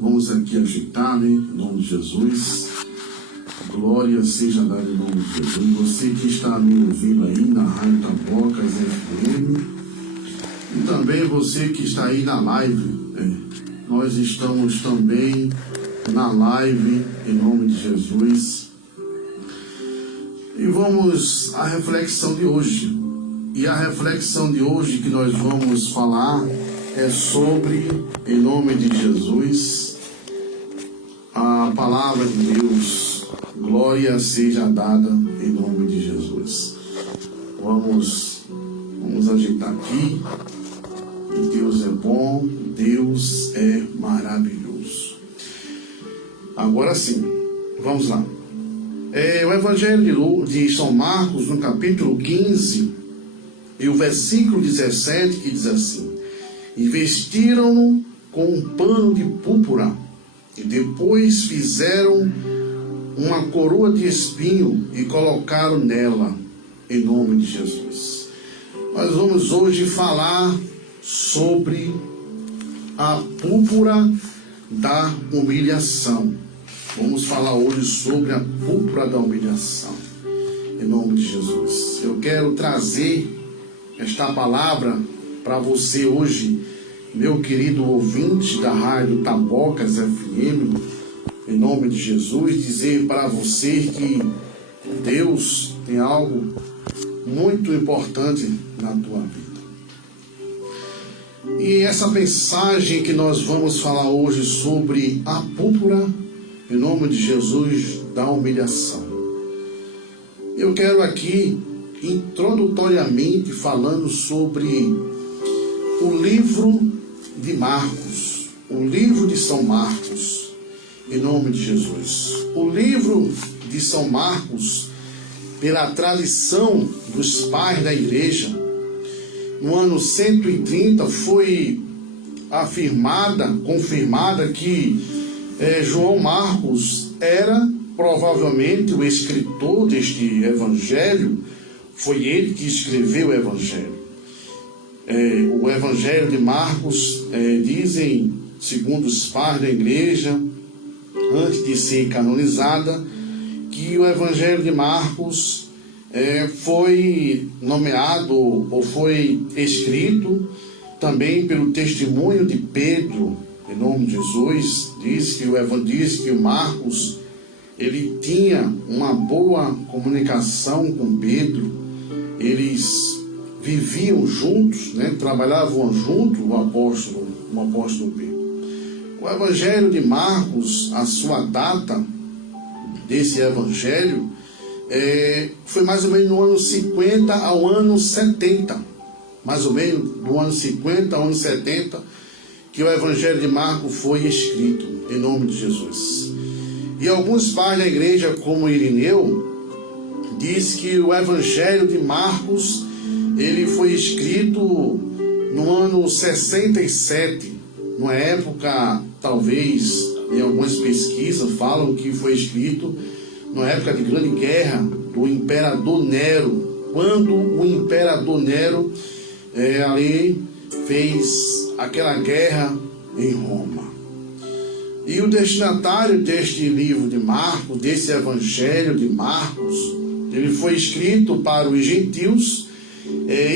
Vamos aqui ajeitar, né? Em nome de Jesus. Glória seja dada em nome de Jesus. Você que está me ouvindo aí na Rádio Tabocas FM. E também você que está aí na live. Nós estamos também na live em nome de Jesus. E vamos à reflexão de hoje. E a reflexão de hoje que nós vamos falar é sobre, em nome de Jesus, a palavra de Deus. Glória seja dada em nome de Jesus. Vamos ajeitar aqui. Deus é bom, Deus é maravilhoso. Agora sim, vamos lá. O Evangelho de São Marcos, no capítulo 15, e o versículo 17, que diz assim: E vestiram-no com um pano de púrpura, e depois fizeram uma coroa de espinho e colocaram nela, em nome de Jesus. Nós vamos hoje falar sobre a púrpura da humilhação. Vamos falar hoje sobre a púrpura da humilhação, em nome de Jesus. Eu quero trazer esta palavra para você hoje, meu querido ouvinte da Rádio Tabocas FM, em nome de Jesus, dizer para você que Deus tem algo muito importante na tua vida. E essa mensagem que nós vamos falar hoje sobre a púrpura, em nome de Jesus, da humilhação. Eu quero aqui, introdutoriamente, falando sobre o livro de Marcos, o livro de São Marcos, em nome de Jesus. O livro de São Marcos, pela tradição dos pais da igreja, no ano 130 foi confirmada que João Marcos era provavelmente o escritor deste evangelho. Foi ele que escreveu o evangelho. O evangelho de Marcos, dizem, segundo os pais da igreja, antes de ser canonizada, que o evangelho de Marcos foi nomeado ou foi escrito também pelo testemunho de Pedro, em nome de Jesus. Diz que o Marcos, ele tinha uma boa comunicação com Pedro. Eles viviam juntos, trabalhavam juntos, o apóstolo Pedro. O evangelho de Marcos, a sua data desse evangelho foi mais ou menos no ano 50 ao ano 70. Mais ou menos do ano 50 ao ano 70, que o evangelho de Marcos foi escrito, em nome de Jesus. E alguns pais da igreja, como Irineu, diz que o evangelho de Marcos, ele foi escrito no ano 67, numa época, talvez, em algumas pesquisas falam que foi escrito na época de grande guerra do imperador Nero, quando o imperador Nero ali fez aquela guerra em Roma. E o destinatário deste livro de Marcos, desse evangelho de Marcos, ele foi escrito para os gentios,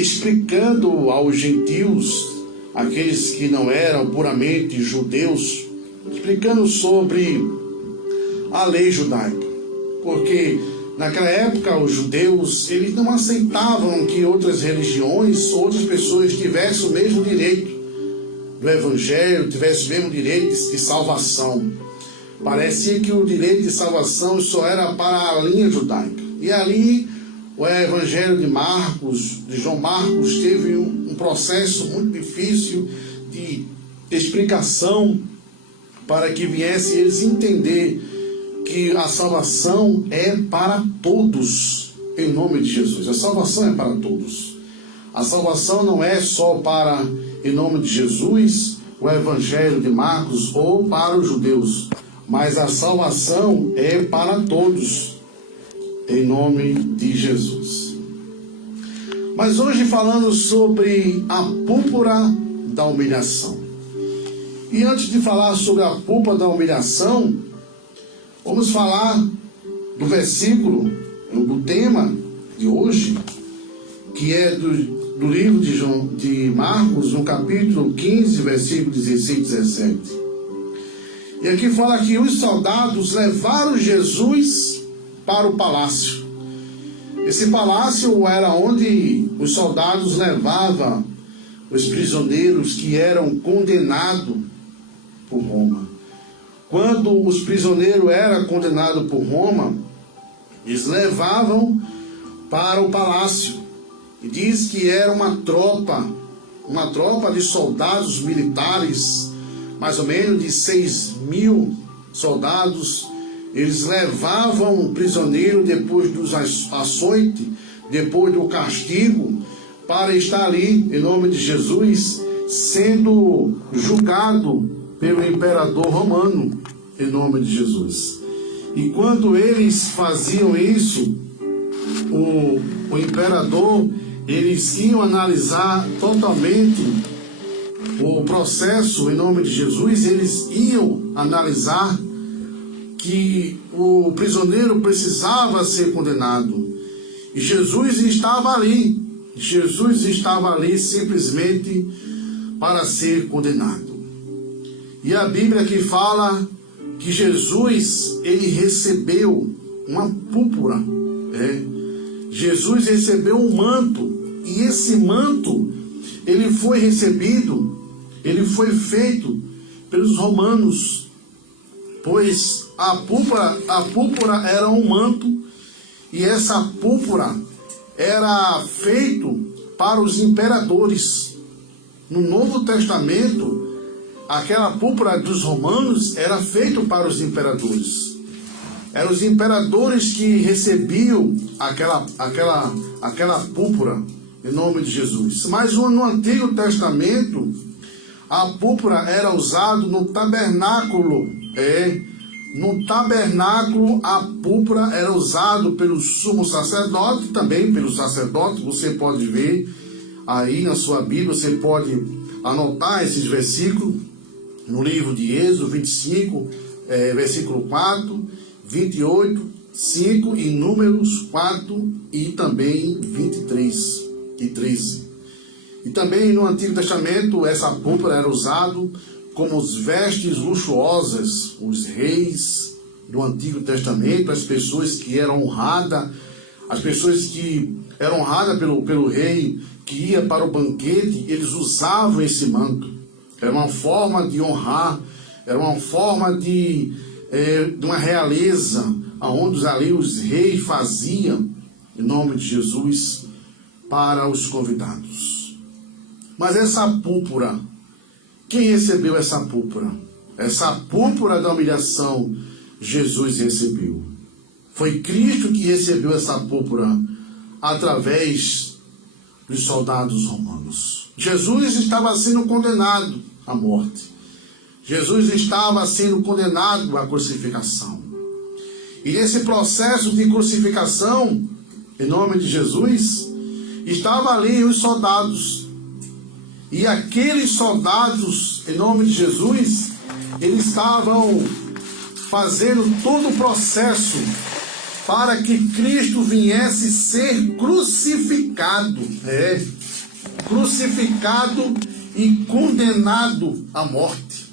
explicando aos gentios, aqueles que não eram puramente judeus, explicando sobre a lei judaica. Porque naquela época os judeus, eles não aceitavam que outras religiões, outras pessoas tivessem o mesmo direito do evangelho, tivessem o mesmo direito de salvação. Parecia que o direito de salvação só era para a linha judaica. E ali o evangelho de Marcos, de João Marcos, teve um processo muito difícil de explicação para que viessem eles entender que a salvação é para todos, em nome de Jesus. A salvação é para todos. A salvação não é só para, em nome de Jesus, o evangelho de Marcos ou para os judeus, mas a salvação é para todos, em nome de Jesus. Mas hoje falando sobre a púrpura da humilhação. E antes de falar sobre a pulpa da humilhação, vamos falar do versículo, do tema de hoje, que é do livro de Marcos, no capítulo 15, versículo 16 e 17. E aqui fala que os soldados levaram Jesus para o palácio. Esse palácio era onde os soldados levavam os prisioneiros que eram condenados por Roma. Quando os prisioneiros eram condenados por Roma, eles levavam para o palácio. E diz que era uma tropa de soldados militares, mais ou menos de 6.000 soldados. Eles levavam o prisioneiro depois dos açoites, depois do castigo, para estar ali, em nome de Jesus, sendo julgado pelo imperador romano, em nome de Jesus. E quando eles faziam isso, o imperador, eles iam analisar totalmente o processo, em nome de Jesus. Eles iam analisar que o prisioneiro precisava ser condenado. E Jesus estava ali. Jesus estava ali simplesmente para ser condenado. E a Bíblia que fala que Jesus, ele recebeu uma púrpura. Jesus recebeu um manto. E esse manto, ele foi recebido, ele foi feito pelos romanos. Pois a púrpura era um manto, e essa púrpura era feito para os imperadores. No Novo Testamento, aquela púrpura dos romanos era feita para os imperadores. Eram os imperadores que recebiam aquela púrpura, em nome de Jesus. Mas no Antigo Testamento, a púrpura era usada no tabernáculo. No tabernáculo, a púrpura era usada pelo sumo sacerdote, também pelo sacerdote. Você pode ver aí na sua Bíblia, você pode anotar esses versículos no livro de Êxodo 25, versículo 4, 28, 5 e Números 4 e também 23 e 13. E também no Antigo Testamento, essa púrpura era usada como as vestes luxuosas. Os reis do Antigo Testamento, as pessoas que eram honradas, as pessoas que eram honradas pelo rei, que ia para o banquete, eles usavam esse manto. Era uma forma de honrar, era uma forma de uma realeza, onde ali os reis faziam, em nome de Jesus, para os convidados. Mas essa púrpura, quem recebeu essa púrpura? Essa púrpura da humilhação, Jesus recebeu. Foi Cristo que recebeu essa púrpura através dos soldados romanos. Jesus estava sendo condenado à morte. Jesus estava sendo condenado à crucificação. E nesse processo de crucificação, em nome de Jesus, estavam ali os soldados. E aqueles soldados, em nome de Jesus, eles estavam fazendo todo o processo para que Cristo viesse ser crucificado. Crucificado e condenado à morte.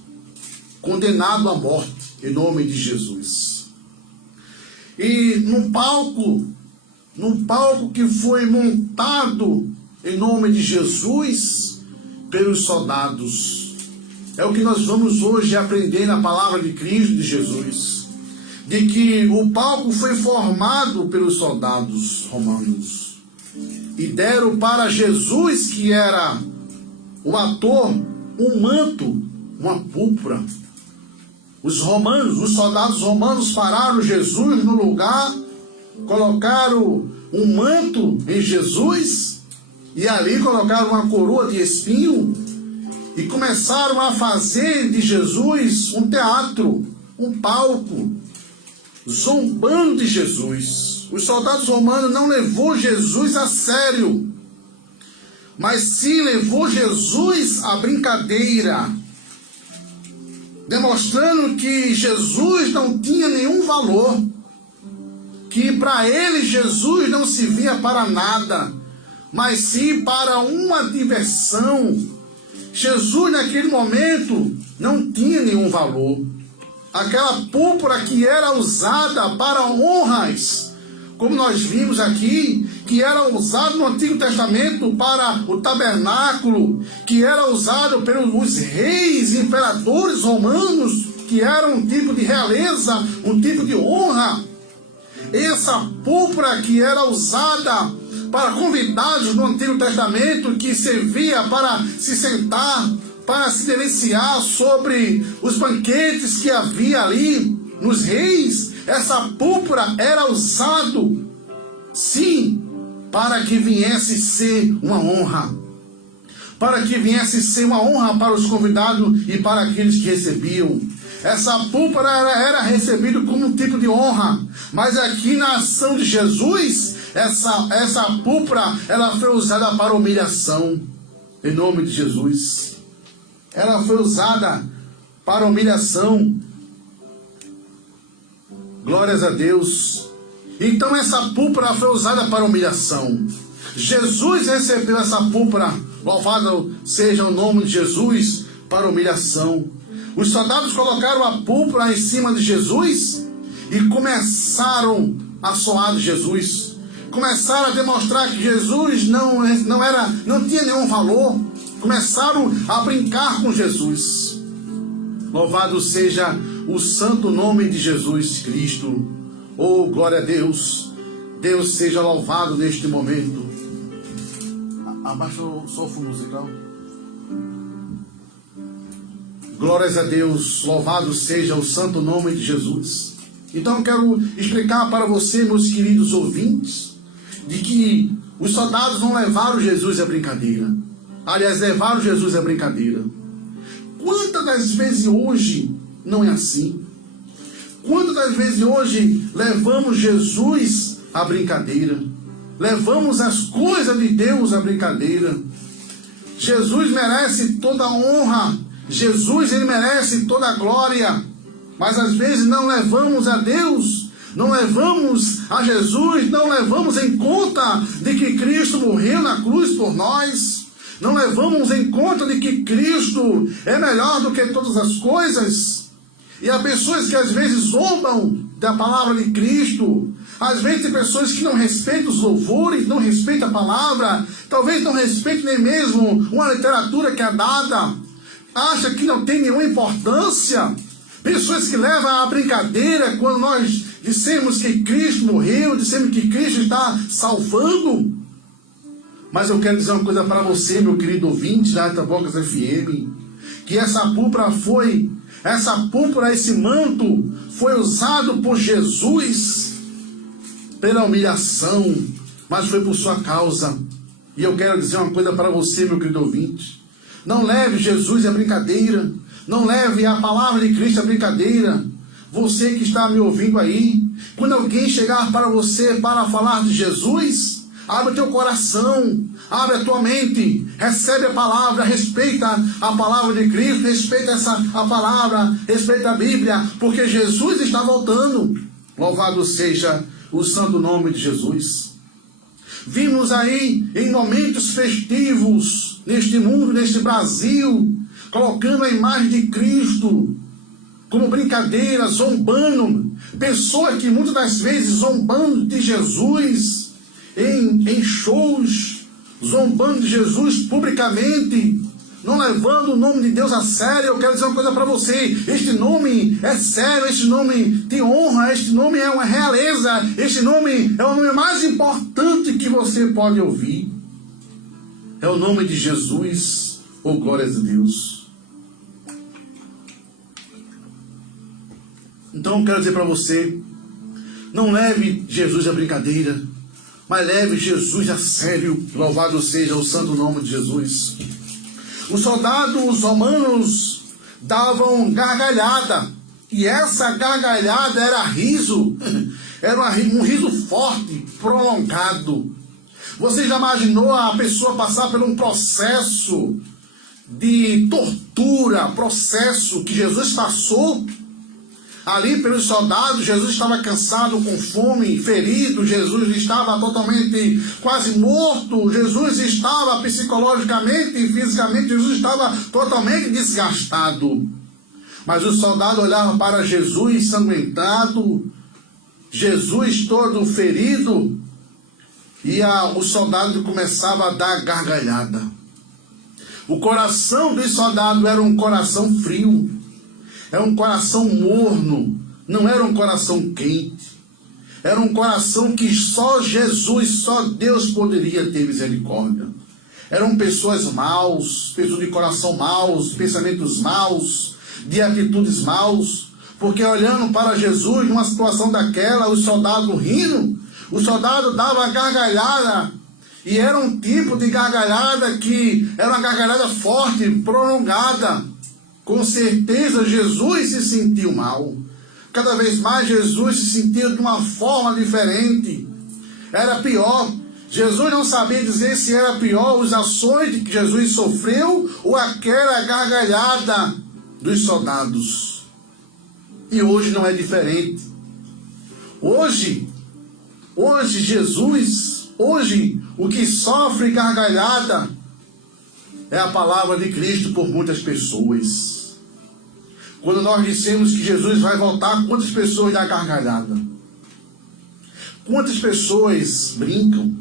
Condenado à morte, em nome de Jesus. E num palco que foi montado em nome de Jesus pelos soldados. É o que nós vamos hoje aprender na palavra de Cristo, de Jesus. De que o palco foi formado pelos soldados romanos. E deram para Jesus, que era o ator, um manto, uma púrpura. Os soldados romanos pararam Jesus no lugar, colocaram um manto em Jesus e ali colocaram uma coroa de espinho e começaram a fazer de Jesus um teatro, um palco, zombando de Jesus. Os soldados romanos não levou Jesus a sério, mas sim levou Jesus à brincadeira. demonstrando que Jesus não tinha nenhum valor, que para ele Jesus não servia para nada, mas sim para uma diversão. Jesus naquele momento não tinha nenhum valor. Aquela púrpura que era usada para honras, como nós vimos aqui, que era usado no Antigo Testamento para o tabernáculo, que era usado pelos reis e imperadores romanos, que era um tipo de realeza, um tipo de honra. Essa púrpura que era usada para convidados no Antigo Testamento, que servia para se sentar, para se deliciar sobre os banquetes que havia ali nos reis, essa púrpura era usado, sim, para que viesse ser uma honra. Para que viesse ser uma honra para os convidados e para aqueles que recebiam. Essa púrpura era recebida como um tipo de honra. Mas aqui na ação de Jesus, essa púrpura, ela foi usada para humilhação. Em nome de Jesus. Ela foi usada para humilhação. Glórias a Deus. Então essa púrpura foi usada para humilhação. Jesus recebeu essa púrpura, louvado seja o nome de Jesus, para humilhação. Os soldados colocaram a púrpura em cima de Jesus e começaram a soar de Jesus. Começaram a demonstrar que Jesus não tinha nenhum valor. Começaram a brincar com Jesus. Louvado seja o santo nome de Jesus Cristo. Oh, glória a Deus. Deus seja louvado neste momento. Abaixa o fundo musical. Glórias a Deus. Louvado seja o santo nome de Jesus. Então eu quero explicar para você, meus queridos ouvintes, de que os soldados não levaram Jesus à brincadeira. Aliás, levaram Jesus à brincadeira. Quantas das vezes hoje não é assim? Quantas das vezes hoje levamos Jesus à brincadeira? Levamos as coisas de Deus à brincadeira. Jesus merece toda a honra. Jesus, ele merece toda a glória. Mas às vezes não levamos a Deus, não levamos a Jesus, não levamos em conta de que Cristo morreu na cruz por nós. Não levamos em conta de que Cristo é melhor do que todas as coisas. E há pessoas que às vezes zombam da palavra de Cristo. Às vezes tem pessoas que não respeitam os louvores, não respeitam a palavra. Talvez não respeitem nem mesmo uma literatura que é dada. Acha que não tem nenhuma importância. Pessoas que levam a brincadeira quando nós dissemos que Cristo morreu, dissemos que Cristo está salvando. Mas eu quero dizer uma coisa para você, meu querido ouvinte da Itabocas FM, que essa púrpura, esse manto foi usado por Jesus pela humilhação, mas foi por sua causa. E eu quero dizer uma coisa para você, meu querido ouvinte. Não leve Jesus à brincadeira. Não leve a palavra de Cristo à brincadeira. Você que está me ouvindo aí, quando alguém chegar para você para falar de Jesus, abre o teu coração, abre a tua mente, recebe a palavra, respeita a palavra de Cristo, respeita a palavra, respeita a Bíblia, porque Jesus está voltando. Louvado seja o santo nome de Jesus. Vimos aí em momentos festivos, neste mundo, neste Brasil, colocando a imagem de Cristo como brincadeira, zombando, pessoas que muitas das vezes zombando de Jesus, em shows, zombando de Jesus publicamente, não levando o nome de Deus a sério. Eu quero dizer uma coisa para você: este nome é sério, este nome tem honra, este nome é uma realeza, este nome é o nome mais importante que você pode ouvir. É o nome de Jesus. Oh, glórias a Deus. Então eu quero dizer para você, não leve Jesus à brincadeira, mas leve Jesus a sério. Louvado seja o santo nome de Jesus. Os soldados romanos davam gargalhada, e essa gargalhada era riso, era um riso forte, prolongado. Você já imaginou a pessoa passar por um processo de tortura, processo que Jesus passou ali pelos soldados. Jesus estava cansado, com fome, ferido, Jesus estava totalmente quase morto, Jesus estava psicologicamente e fisicamente, Jesus estava totalmente desgastado. Mas os soldados olhavam para Jesus ensanguentado, Jesus todo ferido, e o soldado começava a dar gargalhada. O coração dos soldados era um coração frio, era um coração morno, não era um coração quente. Era um coração que só Jesus, só Deus poderia ter misericórdia. Eram pessoas maus, pessoas de coração maus, pensamentos maus, de atitudes maus, porque olhando para Jesus numa situação daquela, os soldados rindo, o soldado dava gargalhada, e era um tipo de gargalhada que era uma gargalhada forte, prolongada. Com certeza Jesus se sentiu mal. Cada vez mais Jesus se sentia de uma forma diferente. Era pior. Jesus não sabia dizer se era pior os açoites que Jesus sofreu ou aquela gargalhada dos soldados. E hoje não é diferente. Hoje Jesus, o que sofre gargalhada é a palavra de Cristo por muitas pessoas. Quando nós dissemos que Jesus vai voltar, quantas pessoas dão gargalhada? Quantas pessoas brincam?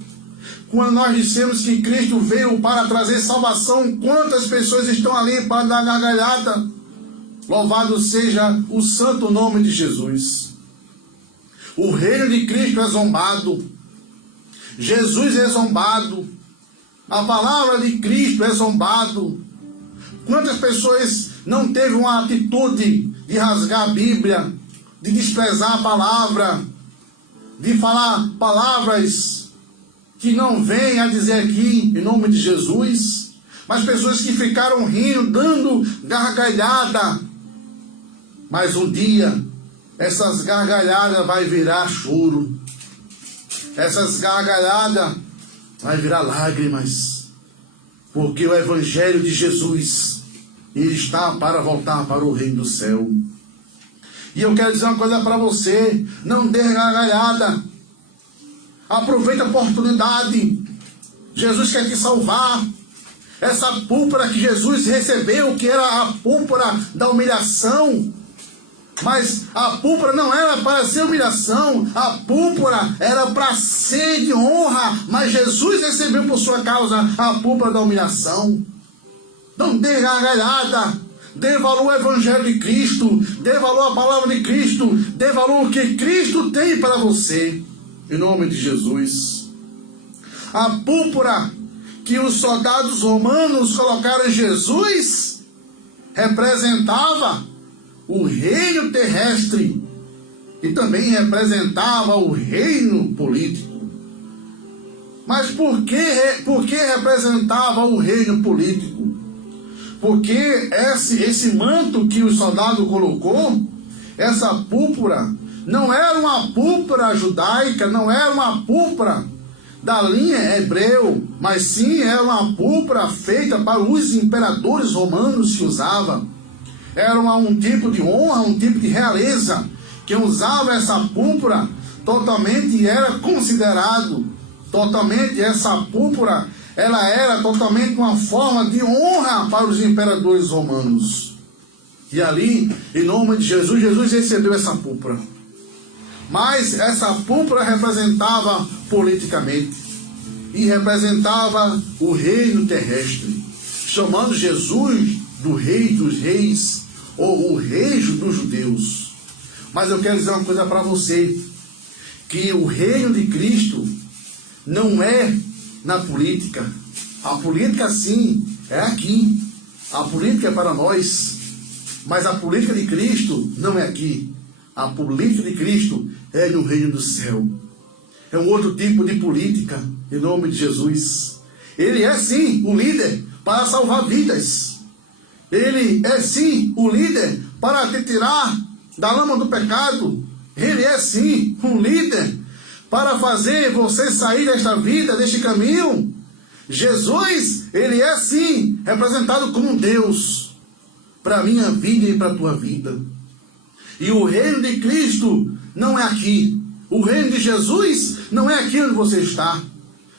Quando nós dissemos que Cristo veio para trazer salvação, quantas pessoas estão ali para dar gargalhada? Louvado seja o santo nome de Jesus. O reino de Cristo é zombado. Jesus é zombado. A palavra de Cristo é zombado. Quantas pessoas não teve uma atitude de rasgar a Bíblia, de desprezar a palavra, de falar palavras que não vêm a dizer aqui em nome de Jesus, mas pessoas que ficaram rindo, dando gargalhada. Mas um dia essas gargalhadas vai virar choro, essas gargalhadas vai virar lágrimas, porque o Evangelho de Jesus, ele está para voltar para o reino do céu. E eu quero dizer uma coisa para você: não dê gargalhada, aproveite a oportunidade. Jesus quer te salvar. Essa púrpura que Jesus recebeu, que era a púrpura da humilhação, mas a púrpura não era para ser humilhação, a púrpura era para ser de honra, mas Jesus recebeu por sua causa a púrpura da humilhação. Não dê gargalhada, dê valor ao Evangelho de Cristo, dê valor à palavra de Cristo, dê valor ao que Cristo tem para você, em nome de Jesus. A púrpura que os soldados romanos colocaram em Jesus representava o reino terrestre e também representava o reino político. Mas por que representava o reino político? Porque esse manto que o soldado colocou, essa púrpura, não era uma púrpura judaica, não era uma púrpura da linha hebreu, mas sim era uma púrpura feita para os imperadores romanos que usavam. Era um tipo de honra, um tipo de realeza, que usava essa púrpura totalmente, e era considerado totalmente, essa púrpura, ela era totalmente uma forma de honra para os imperadores romanos. E ali, em nome de Jesus, Jesus recebeu essa púrpura. Mas essa púrpura representava politicamente, e representava o reino terrestre, chamando Jesus do Rei dos Reis, ou o Rei dos Judeus. Mas eu quero dizer uma coisa para você, que o reino de Cristo não é na política. A política sim, é aqui. A política é para nós, mas a política de Cristo não é aqui. A política de Cristo é no reino do céu. É um outro tipo de política, em nome de Jesus. Ele é sim o líder para salvar vidas. Ele é sim o líder para te tirar da lama do pecado. Ele é sim um líder para fazer você sair desta vida, deste caminho, Jesus, ele é sim representado como um Deus para a minha vida e para a tua vida. E o reino de Cristo não é aqui. O reino de Jesus não é aqui onde você está.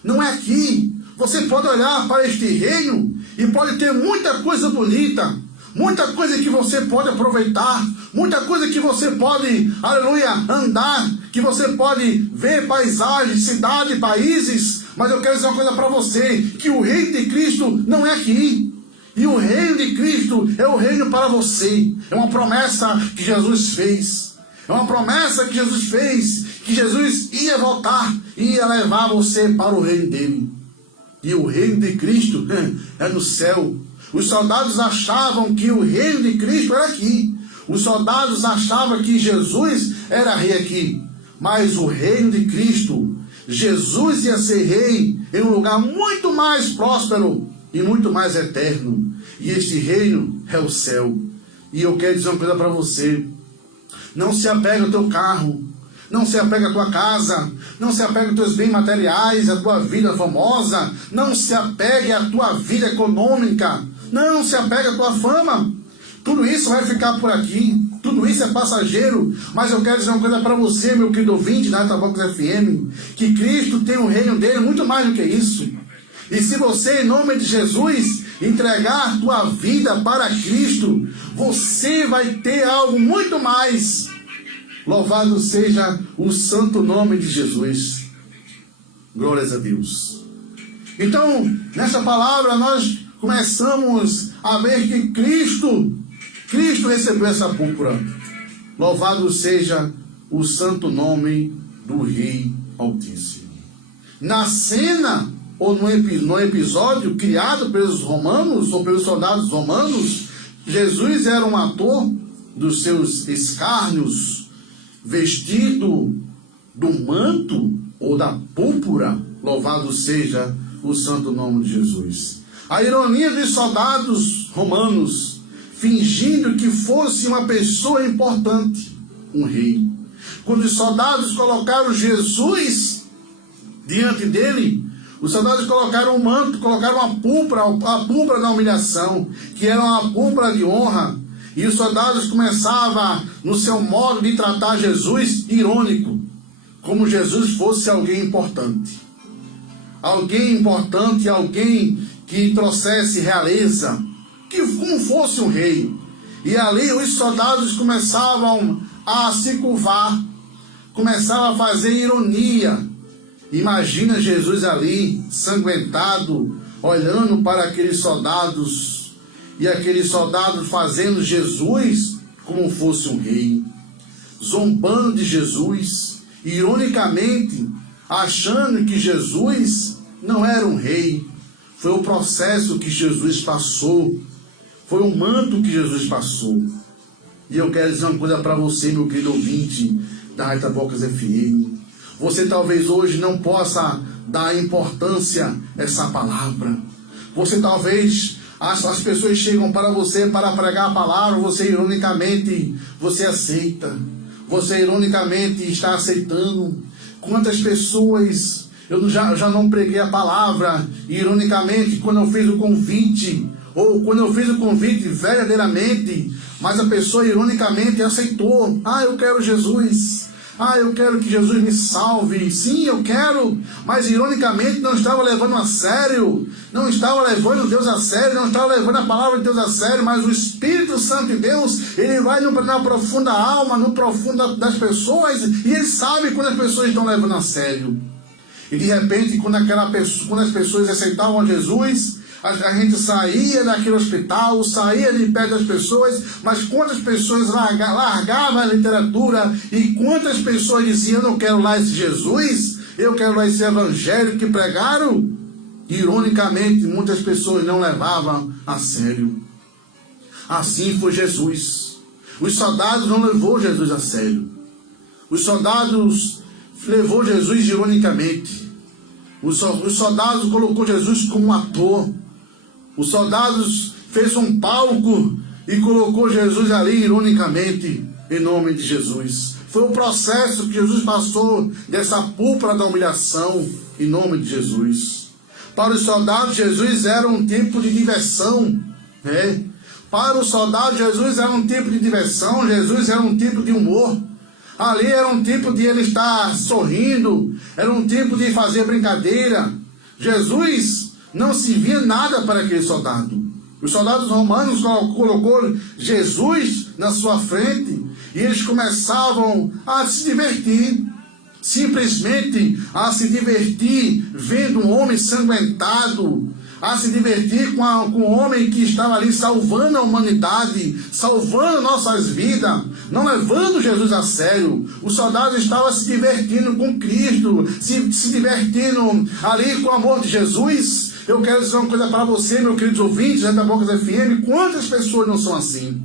Não é aqui. Você pode olhar para este reino e pode ter muita coisa bonita, muita coisa que você pode aproveitar, muita coisa que você pode, aleluia, andar, que você pode ver paisagens, cidades, países. Mas eu quero dizer uma coisa para você, que o reino de Cristo não é aqui. E o reino de Cristo é o reino para você. É uma promessa que Jesus fez. É uma promessa que Jesus fez, que Jesus ia voltar, ia levar você para o reino dele. E o reino de Cristo é no céu. Os soldados achavam que o reino de Cristo era aqui. Os soldados achavam que Jesus era rei aqui. Mas o reino de Cristo, Jesus ia ser rei em um lugar muito mais próspero e muito mais eterno. E este reino é o céu. E eu quero dizer uma coisa para você. Não se apega ao teu carro. Não se apega à tua casa, não se apega aos teus bens materiais, à tua vida famosa, não se apegue à tua vida econômica, não se apega à tua fama. Tudo isso vai ficar por aqui, tudo isso é passageiro, mas eu quero dizer uma coisa para você, meu querido ouvinte da Itabocas FM, que Cristo tem o reino dele muito mais do que isso. E se você, em nome de Jesus, entregar a tua vida para Cristo, você vai ter algo muito mais. Louvado seja o santo nome de Jesus. Glórias a Deus. Então, nessa palavra, nós começamos a ver que Cristo recebeu essa púrpura. Louvado seja o santo nome do Rei Altíssimo. Na cena, ou no episódio criado pelos romanos, ou pelos soldados romanos, Jesus era um ator dos seus escárnios, vestido do manto ou da púrpura. Louvado seja o santo nome de Jesus. A ironia dos soldados romanos, fingindo que fosse uma pessoa importante, um rei. Quando os soldados colocaram Jesus diante dele, os soldados colocaram um manto, colocaram a púrpura da humilhação, que era uma púrpura de honra. E os soldados começavam, no seu modo de tratar Jesus, irônico, como Jesus fosse alguém importante. Alguém importante, alguém que trouxesse realeza, que como fosse um rei. E ali os soldados começavam a se curvar, começavam a fazer ironia. Imagina Jesus ali, sanguentado, olhando para aqueles soldados, e aqueles soldados fazendo Jesus como fosse um rei, zombando de Jesus, ironicamente, achando que Jesus não era um rei. Foi o processo que Jesus passou, foi o manto que Jesus passou. E eu quero dizer uma coisa para você, meu querido ouvinte da Itabocas FM. Você talvez hoje não possa dar importância a essa palavra. Você talvez, as pessoas chegam para você para pregar a palavra, você ironicamente, você aceita. Você ironicamente está aceitando. Quantas pessoas, eu já não preguei a palavra, e ironicamente, quando eu fiz o convite, ou quando eu fiz o convite verdadeiramente, mas a pessoa ironicamente aceitou. Ah, eu quero Jesus. Ah, eu quero que Jesus me salve. Sim, eu quero. Mas ironicamente não estava levando a sério. Não estava levando Deus a sério. Não estava levando a palavra de Deus a sério. Mas o Espírito Santo de Deus, ele vai na profunda alma, no profundo das pessoas. E ele sabe quando as pessoas estão levando a sério. E de repente, quando as pessoas aceitavam Jesus, a gente saía daquele hospital, saía de perto das pessoas, mas quantas pessoas largavam a literatura, e quantas pessoas diziam: eu não quero lá esse Jesus, eu quero lá esse evangelho que pregaram. Ironicamente, muitas pessoas não levavam a sério. Assim foi Jesus. Os soldados não levou Jesus a sério. Os soldados levou Jesus ironicamente. Os soldados colocou Jesus como um ator. Os soldados fez um palco e colocou Jesus ali ironicamente, em nome de Jesus. Foi o processo que Jesus passou dessa púrpura da humilhação, em nome de Jesus. Para os soldados, Jesus era um tipo de diversão, né? Para os soldados, Jesus era um tipo de diversão, Jesus era um tipo de humor. Ali era um tipo de ele estar sorrindo, era um tipo de fazer brincadeira. Jesus não se via nada para aquele soldado. Os soldados romanos colocou Jesus na sua frente e eles começavam a se divertir. Simplesmente a se divertir vendo um homem sanguentado, a se divertir com um homem que estava ali salvando a humanidade, salvando nossas vidas, não levando Jesus a sério. Os soldados estavam se divertindo com Cristo, se divertindo ali com o amor de Jesus. Eu quero dizer uma coisa para você, meus queridos ouvintes da Bocas FM, quantas pessoas não são assim?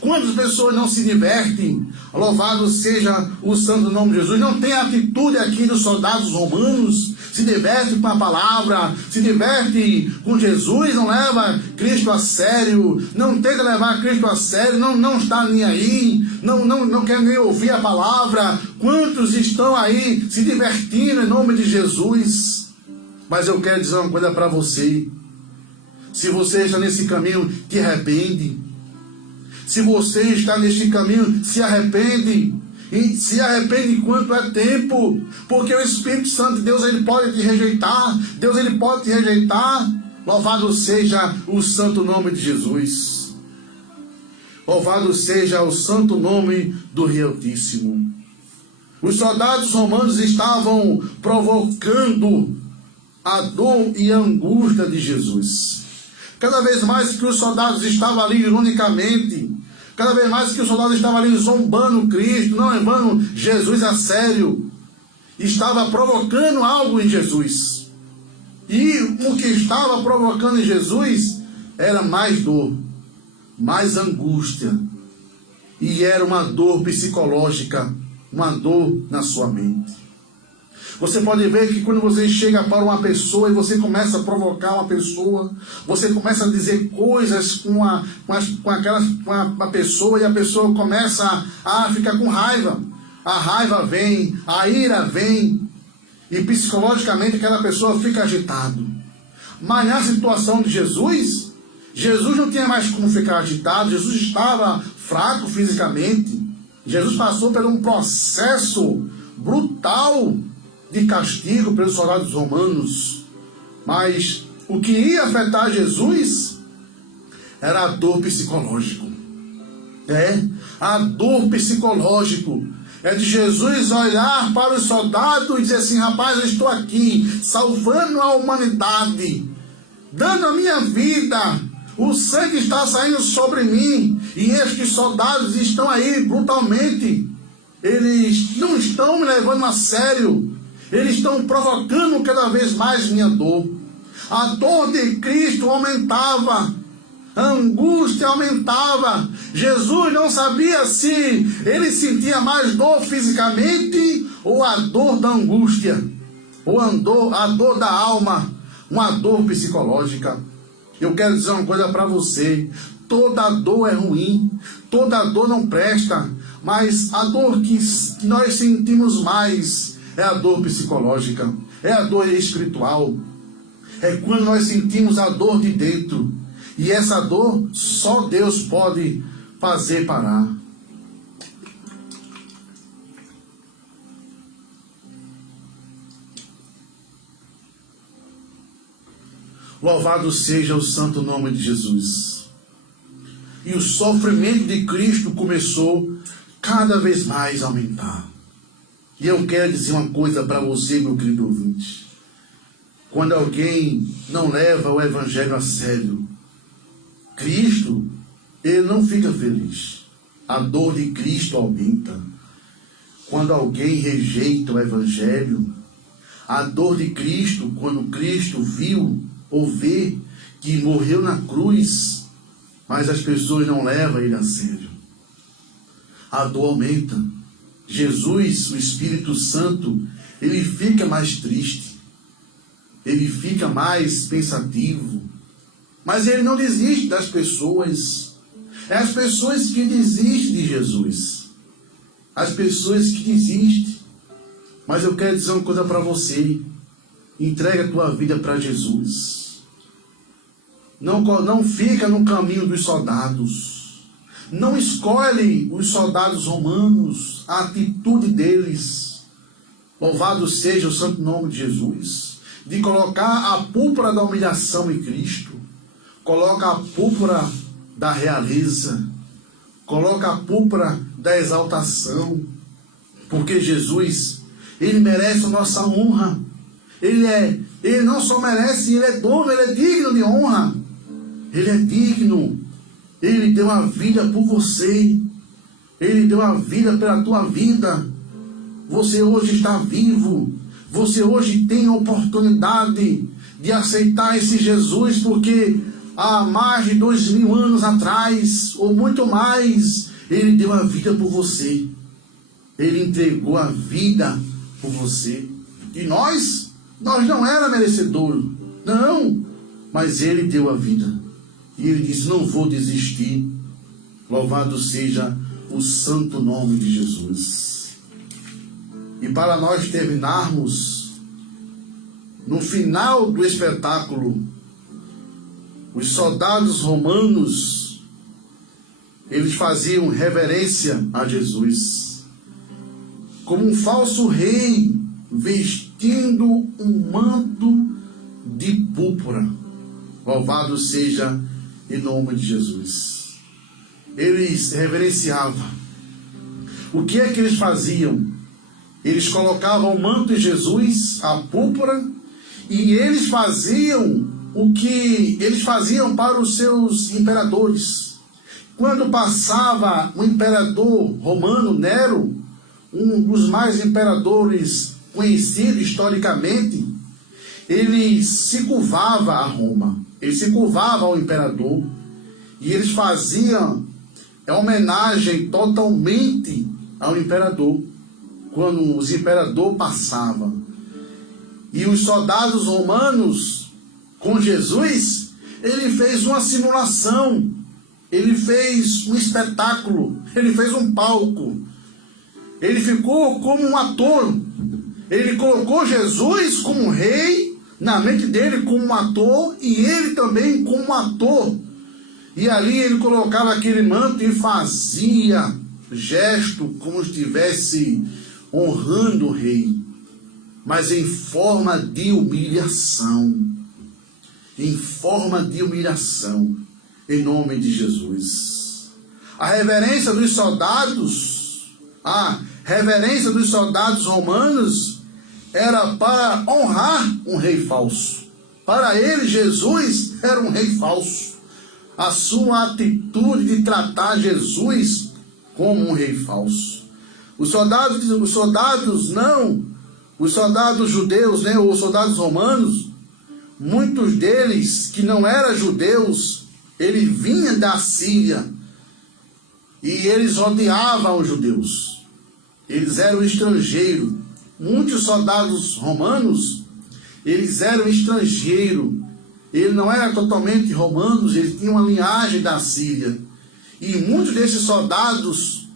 Quantas pessoas não se divertem? Louvado seja o santo nome de Jesus. Não tem atitude aqui dos soldados romanos. Se diverte com a palavra, se diverte com Jesus, não leva Cristo a sério, não tenta levar Cristo a sério, não está nem aí, não quer nem ouvir a palavra. Quantos estão aí se divertindo em nome de Jesus? Mas eu quero dizer uma coisa para você. Se você está nesse caminho, te arrepende. Se você está neste caminho, se arrepende. E se arrepende enquanto é tempo. Porque o Espírito Santo de Deus, ele pode te rejeitar. Deus, ele pode te rejeitar. Louvado seja o santo nome de Jesus. Louvado seja o santo nome do Rei Altíssimo. Os soldados romanos estavam provocando a dor e a angústia de Jesus. Cada vez mais que os soldados estavam ali ironicamente, cada vez mais que os soldados estavam ali zombando Cristo, não levando Jesus a sério, estava provocando algo em Jesus. E o que estava provocando em Jesus era mais dor, mais angústia. E era uma dor psicológica, uma dor na sua mente. Você pode ver que quando você chega para uma pessoa e você começa a provocar uma pessoa, você começa a dizer coisas com a pessoa e a pessoa começa a ficar com raiva. A raiva vem, a ira vem e psicologicamente aquela pessoa fica agitada. Mas na situação de Jesus, Jesus não tinha mais como ficar agitado, Jesus estava fraco fisicamente. Jesus passou por um processo brutal de castigo pelos soldados romanos. Mas o que ia afetar Jesus era a dor psicológica. A dor psicológica. É de Jesus olhar para os soldados e dizer assim: rapaz, eu estou aqui salvando a humanidade, dando a minha vida, o sangue está saindo sobre mim, e estes soldados estão aí brutalmente, eles não estão me levando a sério. Eles estão provocando cada vez mais minha dor. A dor de Cristo aumentava. A angústia aumentava. Jesus não sabia se ele sentia mais dor fisicamente ou a dor da angústia. Ou a dor da alma. Uma dor psicológica. Eu quero dizer uma coisa para você. Toda dor é ruim. Toda dor não presta. Mas a dor que nós sentimos mais é a dor psicológica, é a dor espiritual. É quando nós sentimos a dor de dentro. E essa dor só Deus pode fazer parar. Louvado seja o santo nome de Jesus. E o sofrimento de Cristo começou cada vez mais a aumentar. E eu quero dizer uma coisa para você, meu querido ouvinte. Quando alguém não leva o evangelho a sério, Cristo, ele não fica feliz. A dor de Cristo aumenta. Quando alguém rejeita o evangelho, a dor de Cristo, quando Cristo viu ou vê que morreu na cruz, mas as pessoas não levam ele a sério, a dor aumenta. Jesus, o Espírito Santo, ele fica mais triste, ele fica mais pensativo, mas ele não desiste das pessoas. É as pessoas que desistem de Jesus, as pessoas que desistem. Mas eu quero dizer uma coisa para você: Entrega a tua vida para Jesus. Não fica no caminho dos soldados. Não escolhe os soldados romanos, a atitude deles. Louvado seja o santo nome de Jesus. De colocar a púrpura da humilhação em Cristo. Coloca a púrpura da realeza. Coloca a púrpura da exaltação. Porque Jesus, Ele merece a nossa honra. Ele não só merece, Ele é dono, Ele é digno de honra. Ele é digno. Ele deu a vida por você. Ele deu a vida pela tua vida. Você hoje está vivo. Você hoje tem a oportunidade de aceitar esse Jesus, porque há mais de 2000 anos atrás, ou muito mais, Ele deu a vida por você. Ele entregou a vida por você. E nós não era merecedor, não, mas Ele deu a vida. E Ele disse, não vou desistir. Louvado seja o santo nome de Jesus. E para nós terminarmos, no final do espetáculo, os soldados romanos, eles faziam reverência a Jesus, como um falso rei, vestindo um manto de púrpura. Louvado seja em nome de Jesus. Eles reverenciavam. O que é que eles faziam? Eles colocavam o manto de Jesus, a púrpura, e eles faziam o que eles faziam para os seus imperadores. Quando passava o imperador romano, Nero, um dos mais imperadores conhecidos historicamente, ele se curvava a Roma, ele se curvava ao imperador, e eles faziam homenagem totalmente ao imperador, quando os imperadores passavam. E os soldados romanos, com Jesus, ele fez uma simulação, ele fez um espetáculo, ele fez um palco, ele ficou como um ator, ele colocou Jesus como rei, na mente dele como um ator, e ele também como um ator, e ali ele colocava aquele manto e fazia gesto como se estivesse honrando o rei, mas em forma de humilhação, em forma de humilhação, em nome de Jesus. A reverência dos soldados, romanos, era para honrar um rei falso. Para ele, Jesus era um rei falso. A sua atitude de tratar Jesus como um rei falso. Os soldados judeus, né, ou soldados romanos, muitos deles que não eram judeus, eles vinham da Síria e eles odiavam os judeus. Eles eram estrangeiros. Muitos soldados romanos, eles eram estrangeiros. Eles não eram totalmente romanos, eles tinham uma linhagem da Síria. E muitos desses soldados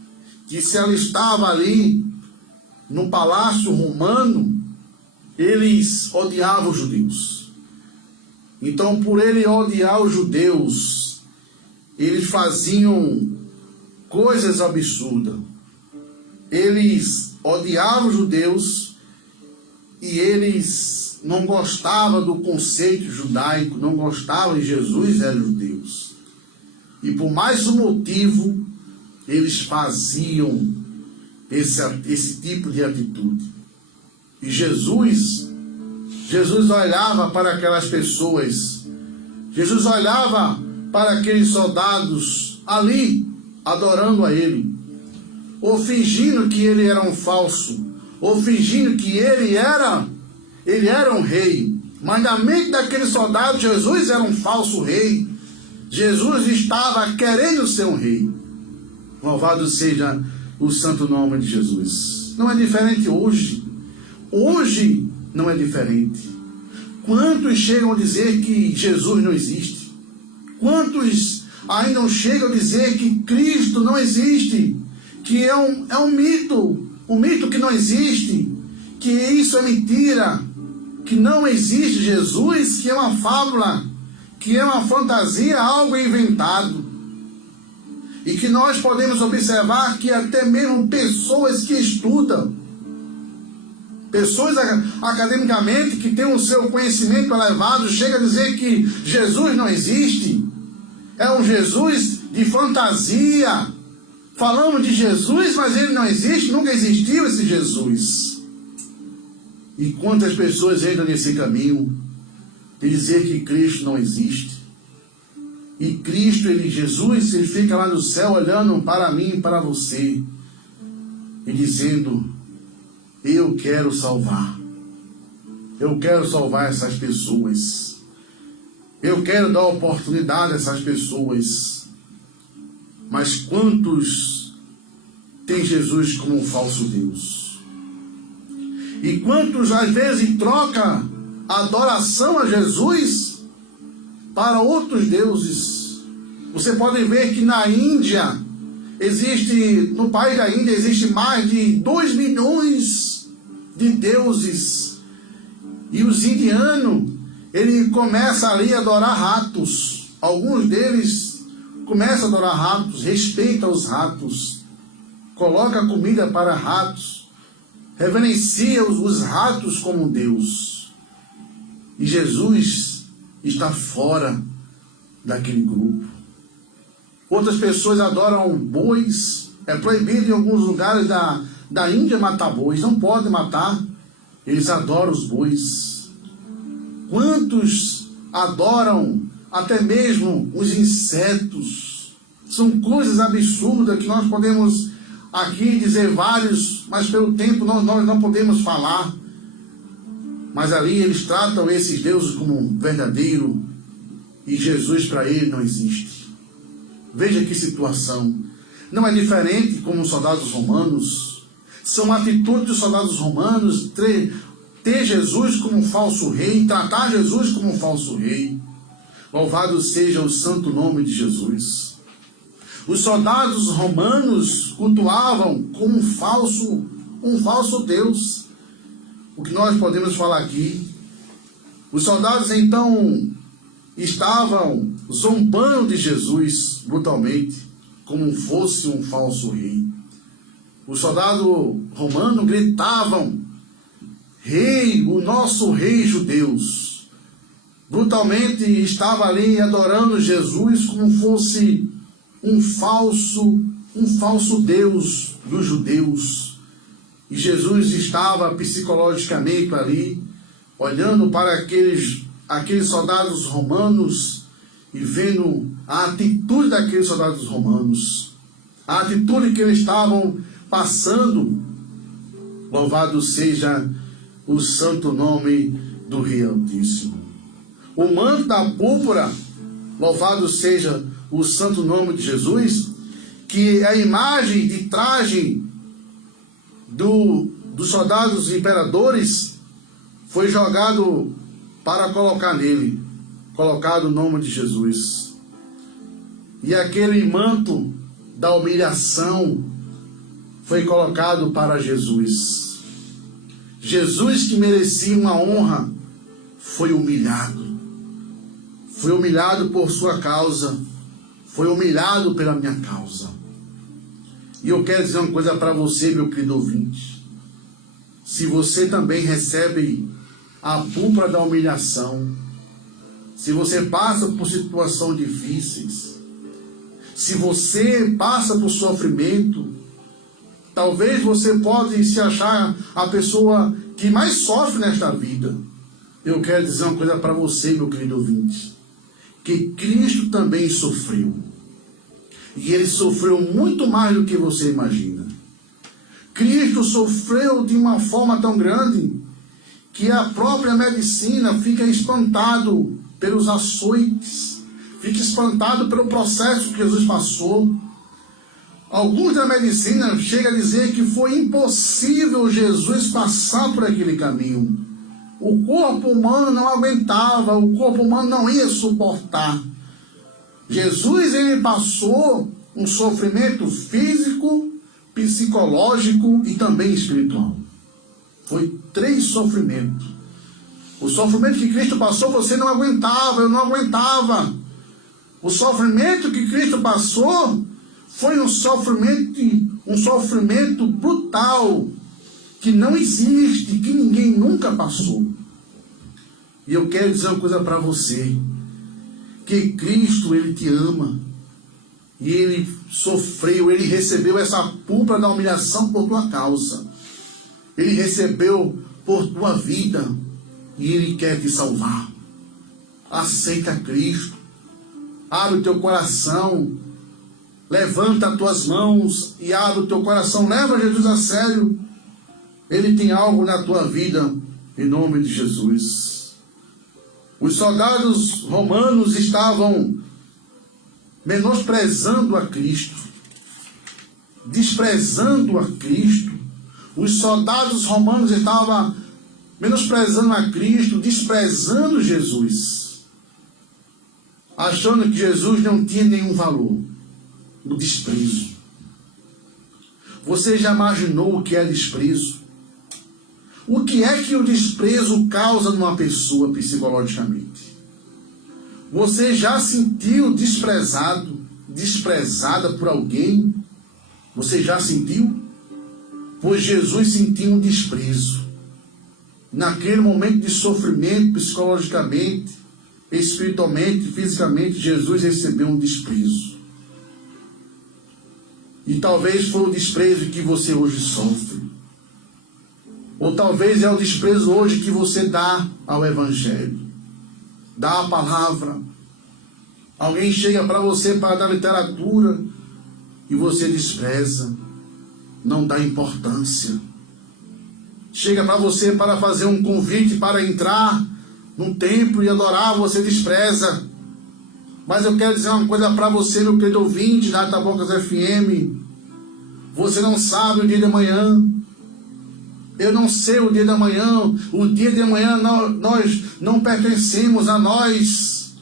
que se alistavam ali no palácio romano, eles odiavam os judeus. Então, por ele odiar os judeus, eles faziam coisas absurdas. Eles odiavam os judeus e eles não gostavam do conceito judaico, não gostavam de Jesus, eram judeus. E por mais um motivo, eles faziam esse tipo de atitude. E Jesus olhava para aquelas pessoas, Jesus olhava para aqueles soldados ali, adorando a Ele, ou fingindo que Ele era um falso, ou fingindo que Ele era um rei. Mas na mente daqueles soldados, Jesus era um falso rei. Jesus estava querendo ser um rei. Louvado seja o santo nome de Jesus. Não é diferente hoje. Hoje não é diferente. Quantos chegam a dizer que Jesus não existe? Quantos ainda chegam a dizer que Cristo não existe? Que é um mito que não existe, que isso é mentira, que não existe Jesus, que é uma fábula, que é uma fantasia, algo inventado. E que nós podemos observar que até mesmo pessoas que estudam, pessoas academicamente que têm o seu conhecimento elevado, chegam a dizer que Jesus não existe. É um Jesus de fantasia. Falamos de Jesus, mas ele não existe, nunca existiu esse Jesus. E quantas pessoas entram nesse caminho de dizer que Cristo não existe? E Cristo, Jesus, ele fica lá no céu olhando para mim e para você e dizendo: eu quero salvar. Eu quero salvar essas pessoas. Eu quero dar oportunidade a essas pessoas. Mas quantos tem Jesus como um falso Deus? E quantos às vezes troca a adoração a Jesus para outros deuses? Você pode ver que na Índia no país da Índia existe mais de 2 milhões de deuses. E os indianos, ele começa ali a adorar ratos. Alguns deles começam a adorar ratos, respeita os ratos, coloca comida para ratos, reverencia os ratos como Deus. E Jesus está fora daquele grupo. Outras pessoas adoram bois. É proibido em alguns lugares da Índia matar bois. Não pode matar. Eles adoram os bois. Quantos adoram até mesmo os insetos? São coisas absurdas que nós podemos aqui dizer vários, mas pelo tempo nós não podemos falar. Mas ali eles tratam esses deuses como verdadeiro, e Jesus para ele não existe. Veja que situação. Não é diferente como os soldados romanos. São atitudes dos soldados romanos ter Jesus como um falso rei, tratar Jesus como um falso rei. Louvado seja o santo nome de Jesus. Os soldados romanos cultuavam como um falso Deus. O que nós podemos falar aqui? Os soldados então estavam zombando de Jesus brutalmente, como fosse um falso rei. Os soldados romanos gritavam: rei, o nosso rei judeus. Brutalmente estava ali adorando Jesus como fosse um falso Deus dos judeus. E Jesus estava psicologicamente ali, olhando para aqueles soldados romanos e vendo a atitude daqueles soldados romanos, a atitude que eles estavam passando. Louvado seja o santo nome do Rei Altíssimo. O manto da púrpura, louvado seja o santo nome de Jesus, que é a imagem de traje dos soldados imperadores, foi jogado para colocar nele, colocado o nome de Jesus. E aquele manto da humilhação foi colocado para Jesus. Jesus, que merecia uma honra, foi humilhado. Foi humilhado por sua causa. Foi humilhado pela minha causa. E eu quero dizer uma coisa para você, meu querido ouvinte. Se você também recebe a púrpura da humilhação, se você passa por situações difíceis, se você passa por sofrimento, talvez você pode se achar a pessoa que mais sofre nesta vida. Eu quero dizer uma coisa para você, meu querido ouvinte, que Cristo também sofreu. E ele sofreu muito mais do que você imagina. Cristo sofreu de uma forma tão grande que a própria medicina fica espantado pelos açoites, fica espantado pelo processo que Jesus passou. Alguns da medicina chegam a dizer que foi impossível Jesus passar por aquele caminho. O corpo humano não aguentava, o corpo humano não ia suportar. Jesus, ele passou um sofrimento físico, psicológico e também espiritual. Foi 3 sofrimentos. O sofrimento que Cristo passou, você não aguentava, eu não aguentava. O sofrimento que Cristo passou foi um sofrimento brutal, que não existe, que ninguém nunca passou. E eu quero dizer uma coisa para você, que Cristo, Ele te ama, e Ele sofreu, Ele recebeu essa púlpura da humilhação por tua causa. Ele recebeu por tua vida, e Ele quer te salvar. Aceita Cristo, abre o teu coração, levanta as tuas mãos e abre o teu coração, leva Jesus a sério. Ele tem algo na tua vida, em nome de Jesus. Os soldados romanos estavam menosprezando a Cristo, desprezando a Cristo. Os soldados romanos estavam menosprezando a Cristo, desprezando Jesus, achando que Jesus não tinha nenhum valor. O desprezo. Você já imaginou o que é desprezo? O que é que o desprezo causa numa pessoa psicologicamente? Você já sentiu desprezado, desprezada por alguém? Você já sentiu? Pois Jesus sentiu um desprezo. Naquele momento de sofrimento, psicologicamente, espiritualmente, fisicamente, Jesus recebeu um desprezo. E talvez foi o desprezo que você hoje sofre. Ou talvez é o desprezo hoje que você dá ao Evangelho. Dá a palavra. Alguém chega para você para dar literatura e você despreza. Não dá importância. Chega para você para fazer um convite para entrar num templo e adorar, você despreza. Mas eu quero dizer uma coisa para você, meu querido ouvinte da Itabocas FM. Você não sabe o dia de amanhã. Eu não sei o dia de amanhã. O dia de amanhã nós não pertencemos a nós.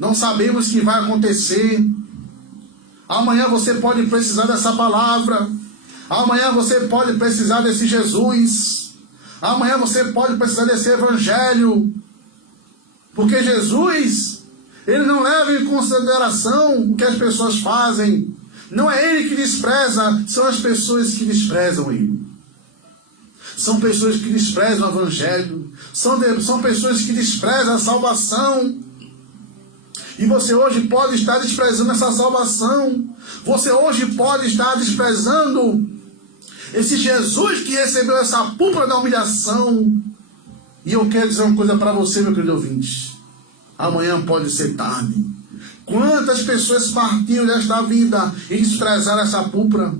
Não sabemos o que vai acontecer. Amanhã você pode precisar dessa palavra. Amanhã você pode precisar desse Jesus. Amanhã você pode precisar desse Evangelho. Porque Jesus, Ele não leva em consideração o que as pessoas fazem. Não é Ele que despreza, são as pessoas que desprezam Ele. São pessoas que desprezam o Evangelho. São pessoas que desprezam a salvação. E você hoje pode estar desprezando essa salvação. Você hoje pode estar desprezando esse Jesus que recebeu essa púlpura da humilhação. E eu quero dizer uma coisa para você, meu querido ouvinte. Amanhã pode ser tarde. Quantas pessoas partiram desta vida e desprezaram essa púlpura?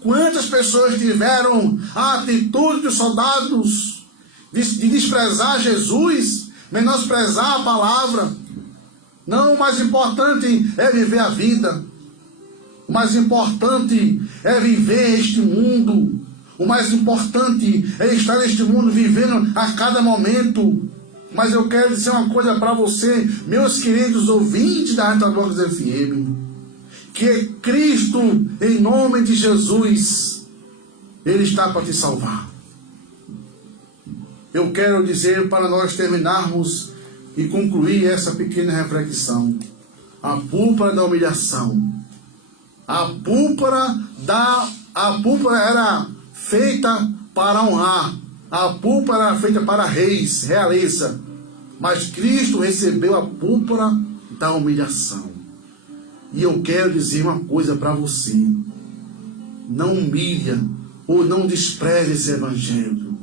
Quantas pessoas tiveram a atitude dos soldados de desprezar Jesus, menosprezar a palavra? Não, o mais importante é viver a vida. O mais importante é viver este mundo. O mais importante é estar neste mundo vivendo a cada momento. Mas eu quero dizer uma coisa para você, meus queridos ouvintes da Itabocas FM, que Cristo, em nome de Jesus, Ele está para te salvar. Eu quero dizer, para nós terminarmos e concluir essa pequena reflexão, a púlpura da humilhação. A púlpura era feita para honrar. A púlpura era feita para reis, realeza. Mas Cristo recebeu a púlpura da humilhação. E eu quero dizer uma coisa para você. Não humilha ou não despreze esse Evangelho.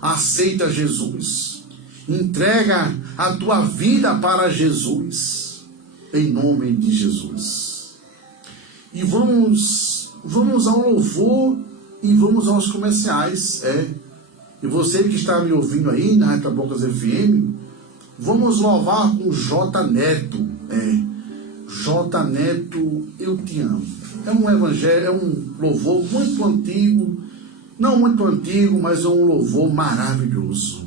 Aceita Jesus. Entrega a tua vida para Jesus. Em nome de Jesus. E vamos ao louvor e vamos aos comerciais. E você que está me ouvindo aí na Itabocas FM, vamos louvar com J. Neto. J. Neto, eu te amo. É um evangelho, é um louvor muito antigo, não muito antigo, mas é um louvor maravilhoso.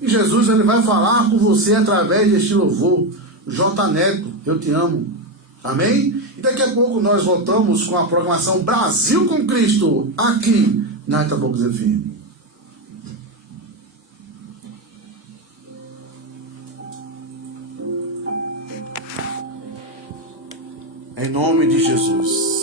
E Jesus, Ele vai falar com você através deste louvor. J. Neto, eu te amo. Amém? E daqui a pouco nós voltamos com a programação Brasil com Cristo, aqui na Itabocas FM. Em nome de Jesus.